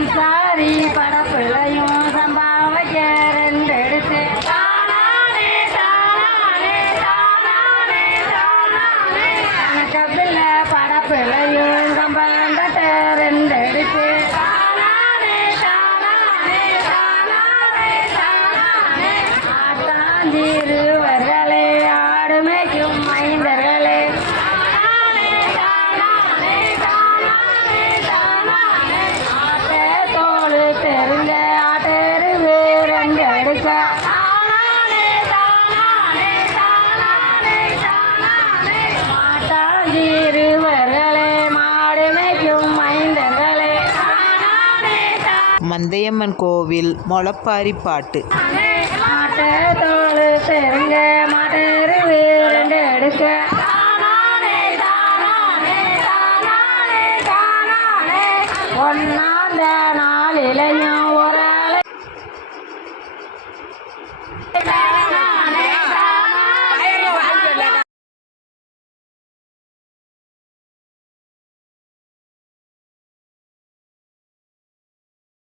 சம்சாரி படப்பிள்ளையும் சம்பாவைக்க ரெண்டெடுத்து கணக்கப்பில்ல படப்பிள்ளையும் கம்பந்தட்ட ரெண்டெடுத்து ஆட்டாஞ்சிருவர்களே ஆடுமைக்கும் மைந்தர்களே தோளு தெரிஞ்ச ஆட்டெருவு ரெண்டெடுக்க ஆட்டாஞ்சிருவர்களே மாடுமைக்கும் மைந்தர்களே மந்தையம்மன் கோவில் முளப்பாரி பாட்டு. தோளு தெரிஞ்ச மாட்டெருவு ரெண்டெடுக்க ஒன்னாந்த நாளிலையும்